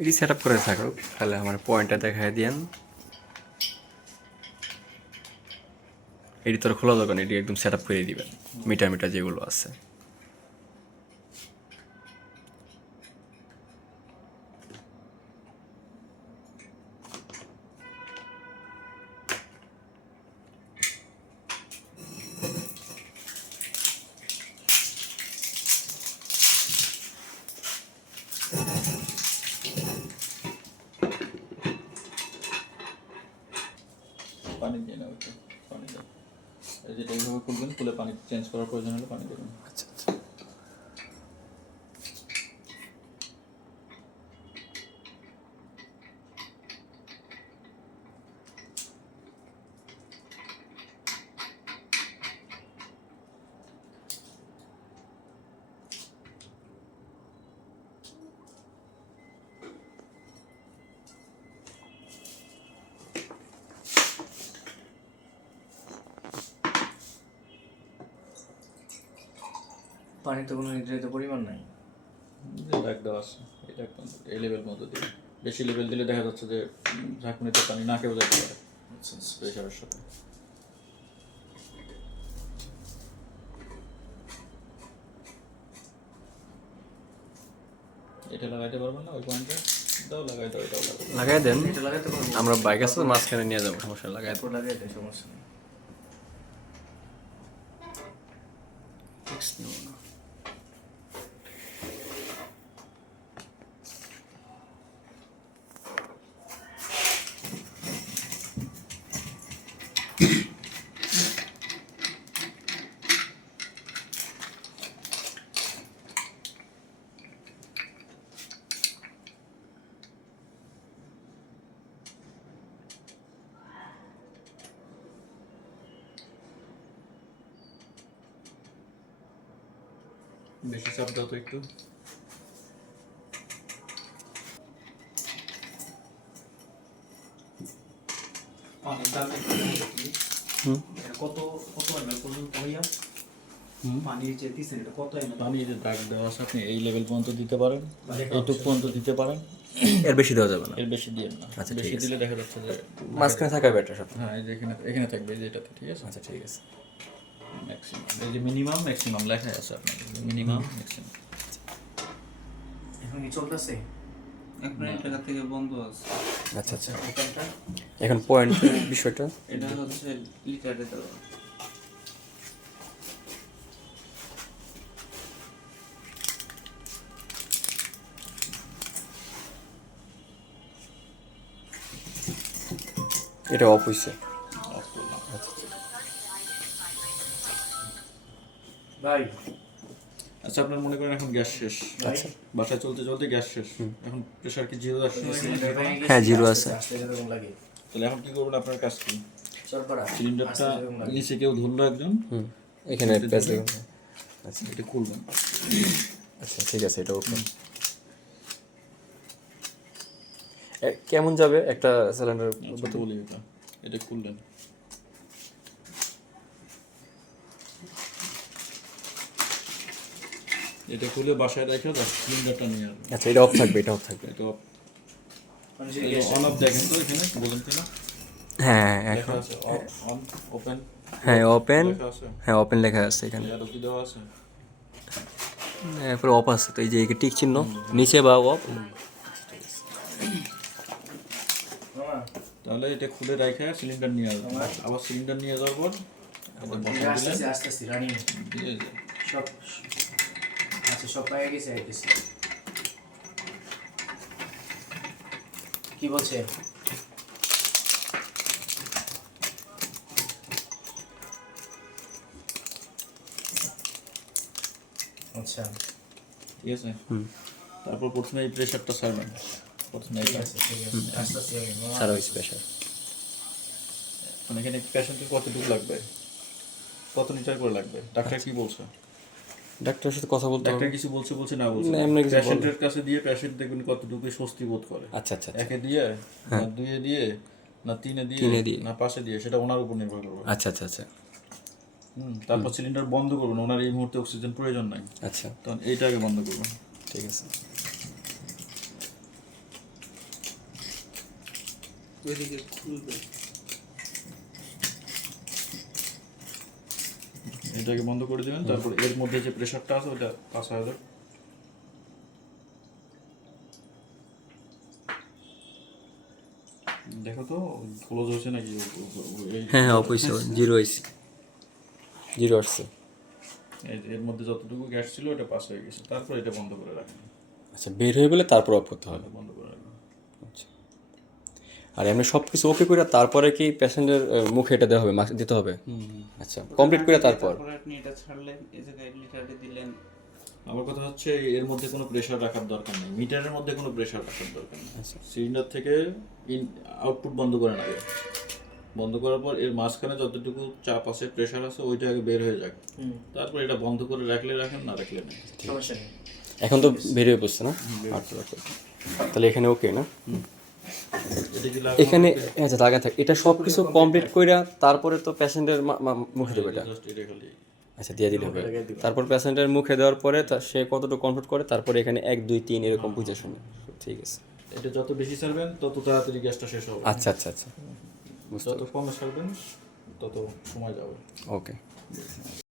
এটি set up করে থাকুক। তাহলে আমার পয়েন্টটা দেখায় দিয়েন। এটি তোর খোলা দোকান, এটি একদম সেট আপ করে দিবেন, মিটার মিটার যেগুলো আছে। পানি দিয়ে নেওয়া পানি দেবেন যেটা এইভাবে খুলবেন, খুলে পানি চেঞ্জ করার প্রয়োজন হলে পানি দেবেন আচ্ছা। আচ্ছা পানির তো কোনো নির্ধারিত পরিমাণ নাই। যে দেওয়া আছে এই দাগ এই লেভেল মতো দিয়ে। বেশি লেভেল দিলে দেখা যাচ্ছে যে ঝাঁকুনিতে পানি নাকেও যেতে পারে। প্রেশারের সাথে। এটা লাগাইতে পারবেন না ওই পয়েন্টে? দাও লাগাই দাও এটাও লাগাই দেন এটা আমরা বাইক আছে তো মাঝখানে নিয়ে যাব সমস্যা লাগাই দেন। লাগাই দেয় সমস্যা নেই। Text নেব না। বেশি চাপ দাও তো একটু পানির দাম একটু বলতে কি? এটা কত কত এমএল পর্যন্ত হইয়া পানির যে দিচ্ছেন এটা কত এমএল পানি যে দাগ দেওয়া আছে আপনি এই লেভেল পর্যন্ত দিতে পারেন এইটুক পর্যন্ত দিতে পারেন। এর বেশি দেওয়া যাবে না। এর বেশি দিয়ে না। আচ্ছা, বেশি দিলে দেখা যাচ্ছে যে মাঝখানে থাকা বেটার সব। হ্যাঁ এই যে এখানে এখানে থাকবে এই যে এটাতে ঠিক আছে? আচ্ছা ঠিক আছে। ম্যাক্সিমাম এই যে মিনিমাম ম্যাক্সিমাম লেখা আছে আপনার মিনিমাম ম্যাক্সিমাম এখন কি চলতেছে? এখন এই টাকা থেকে বন্ধ আছে। আচ্ছা আচ্ছা। এখন পয়েন্ট বিষয়টা? এটা হচ্ছে লিটারে দেওয়া এটা অফ হয়েছে ভাই আচ্ছা আপনার মনে করেন এখন গ্যাস শেষ আচ্ছা। বাসায় চলতে চলতে গ্যাস শেষ। এখন প্রেশার কি জিরো আসছে? হ্যাঁ, জিরো আছে। আসলে যেরকম লাগে। তাহলে এখন কি করবেন আপনার কাজ কি? সিলিন্ডারটা নিচে কেউ ধরলো একজন? হুম এখানে প্যাচ আচ্ছা এটা খুলবেন। আচ্ছা ঠিক আছে এটা ওকে কেমন যাবে একটা সিলিন্ডার আচ্ছা, বলি এটা এটা খুললেন। এটা খুলে বাসায় রেখে জাস্ট সিলিন্ডারটা নিয়ে আসবেন আচ্ছা এটা অফ থাকবে এটা অফ থাকবে। এটা যে অন অফ দেখেন তো এখানে বলেন কিনা হ্যাঁ এখন। অন ওপেন হ্যাঁ ওপেন হ্যাঁ ওপেন লেখা আছে এখানে। এর কি দেওয়া আছে? এরপর অফ আছে তো এই যে এই টিক চিহ্ন নিচে বা অফ তাহলে এটা খুলে রেখে সিলিন্ডার নিয়ে আসবেন আবার সিলিন্ডার নিয়ে যাওয়ার পর আস্তে আস্তে রানিং সব আচ্ছা সব পায়ে গেছে আইতেছে কি বলছে? আচ্ছা। ঠিক আছে। তারপর প্রথমে এই প্রেশারটা ছাড়বেন। প্রথমে। সারা হয়েছে প্রেশার মানে এখানে পেশেন্টের কতটুকু লাগবে? কত লিটার করে লাগবে? ডাক্তার কি বলছে? ডাক্তারের সাথে কথা বলতে ডাক্তার কিছু বলছে বলছে না বলছে। না, এমনি কিছু পেশেন্টের কাছে দিয়ে পেশেন্ট দেখবেন কতটুকু স্বস্তি বোধ করে। আচ্ছা আচ্ছা আচ্ছা। একে দিয়ে না দুইয়ে দিয়ে না তিনে দিয়ে না পাশে দিয়ে সেটা ওনার উপর নির্ভর করবে। আচ্ছা আচ্ছা আচ্ছা। হুম, তারপর সিলিন্ডার বন্ধ করবেন ওনার এই মুহূর্তে অক্সিজেন প্রয়োজন নাই। আচ্ছা। তখন এইটা আগে বন্ধ করবেন। ঠিক আছে। ওইদিকে খুলবে। এটাকে বন্ধ করে দেবেন তারপর এর মধ্যে যে প্রেশারটা আছে ওটা পাস হয়ে যাবে। দেখো তো ক্লোজ হয়েছে নাকি? হ্যাঁ হ্যাঁ অবশ্যই জিরো হয়েছে। জিরো আসছে। এর মধ্যে যতটুকু গ্যাস ছিল ওটা পাস হয়ে গেছে। তারপর এটা বন্ধ করে রাখেন আচ্ছা বের হয়ে গেলে তারপর অফ করতে হবে। বন্ধ আর এমনি সব কিছু ওকে করে তারপরে কি প্যাসেঞ্জার মুখে এটা দেওয়া হবে মাস্ক দিতে হবে? আচ্ছা কমপ্লিট করে তারপর আপনি এটা ছাড়লেন এই জায়গায় লিটারে দিলেন। আমার কথা হচ্ছে এর মধ্যে কোনো প্রেশার রাখার দরকার নেই। মিটারের মধ্যে কোনো প্রেশার রাখার দরকার নেই। সিলিন্ডার থেকে ইন আউটপুট বন্ধ করে নেবে বন্ধ করার পর এর মাঝখানে যতটুকু চাপ আছে প্রেশার আছে ওইটা আগে বের হয়ে যাক। তারপর এটা বন্ধ করে রাখলে রাখেন না রাখলে নেই। এখন তো বেরিয়ে পড়ছে না? আচ্ছা আচ্ছা তাহলে এখানে ওকে না? এখানে আচ্ছা লাগা থাকে এটা সব কিছু কমপ্লিট কইরা তারপরে তো প্যাসেঞ্জার মুখে দেবে এটা। আচ্ছা দিয়ে দিলে হবে। তারপর প্যাসেঞ্জার মুখে দেওয়ার পরে সে কতটুকু কমপ্লিট করে তারপরে এখানে এক দুই তিন এরকম বুঝে শুনে। ঠিক আছে। এটা যত বেশি ছাড়বেন তত তাড়াতাড়ি গ্যাসটা শেষ হবে। আচ্ছা আচ্ছা আচ্ছা। যত কমে ছাড়বেন তত সময় যাবে। ওকে